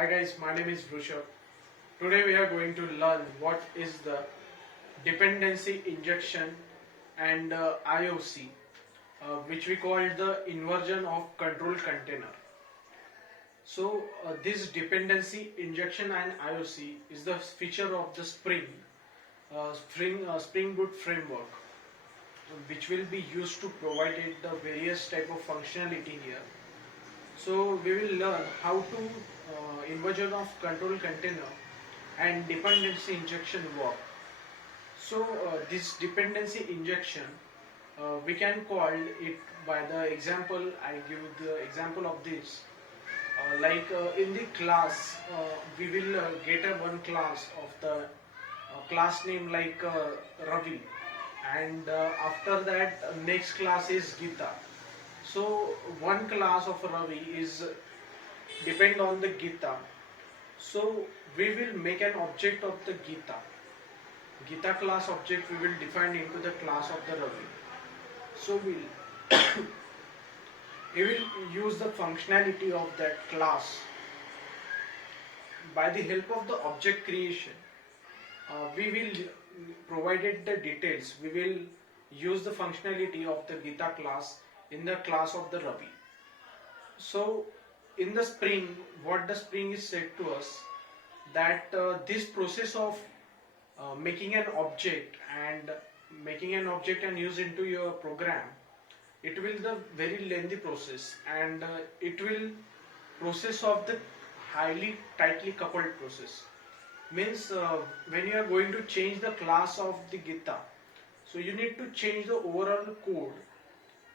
Hi guys, my name is Rushabh. Today we are going to learn what is the dependency injection and IOC, which we call the inversion of control container. So this dependency injection and IOC is the feature of the Spring Boot framework, which will be used to provide it the various type of functionality here. So we will learn how to inversion of control container and dependency injection work. So this dependency injection, we can call it by the example. I give the example of this. In the class, we will get a one class of the class name Ravi, and after that next class is Gita. So one class of Ravi is depend on the Gita. So we will make an object of the Gita. Gita class object we will define into the class of the Ravi. So we will use the functionality of that class by the help of the object creation. We will provided the details. We will use the functionality of the Gita class in the class of the Ravi. So in the Spring, what the Spring is said to us that this process of making an object and use into your program, it will the very lengthy process, and it will process of the highly tightly coupled process. Means when you are going to change the class of the Gita, so you need to change the overall code,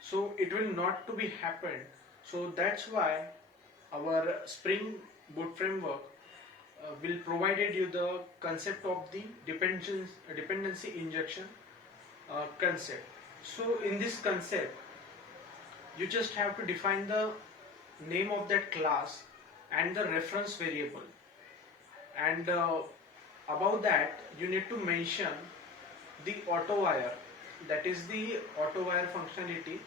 so it will not to be happen. So that's why our Spring Boot framework will provided you the concept of the dependency injection concept. So in this concept, you just have to define the name of that class and the reference variable, and above that you need to mention the auto wire, that is the auto wire functionality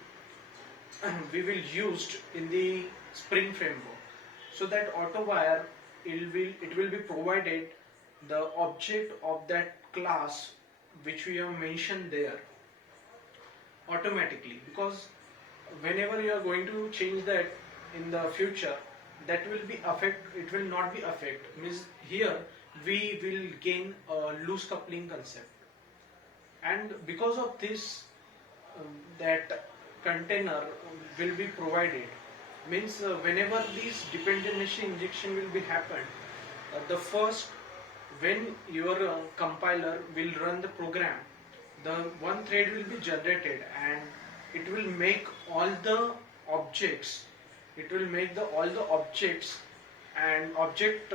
we will used in the Spring framework. So that auto wire, it will be provided the object of that class which we have mentioned there automatically, because whenever you are going to change that in the future, that will be affect, it will not be affect, means here we will gain a loose coupling concept. And because of this, that container will be provided, means whenever this dependency injection will be happen, the first, when your compiler will run the program, the one thread will be generated, and it will make all the objects, all the objects and object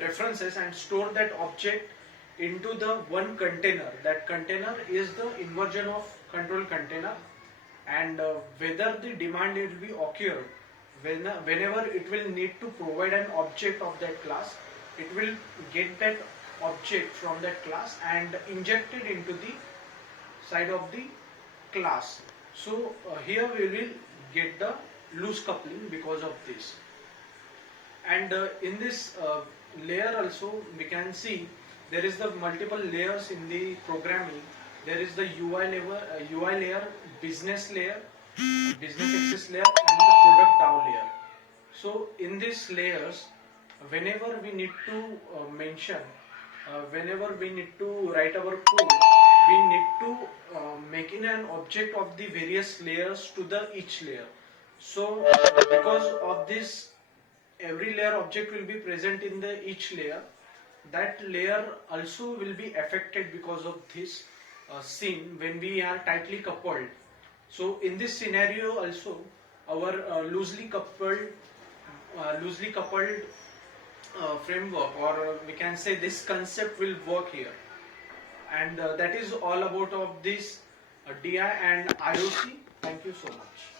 references, and store that object into the one container. That container is the inversion of control container, and whether the demand will be occurred, whenever it will need to provide an object of that class, it will get that object from that class and inject it into the side of the class. So here we will get the loose coupling because of this. And in this layer also we can see there is the multiple layers in the programming. There is the UI layer, business layer, business access layer, and the product DAO layer. So in these layers, whenever we need to whenever we need to write our code, we need to make in an object of the various layers to the each layer. So because of this, every layer object will be present in the each layer. That layer also will be affected because of this scene when we are tightly coupled. So in this scenario also, our loosely coupled framework, or we can say this concept, will work here. And that is all about of this DI and IOC. Thank you so much.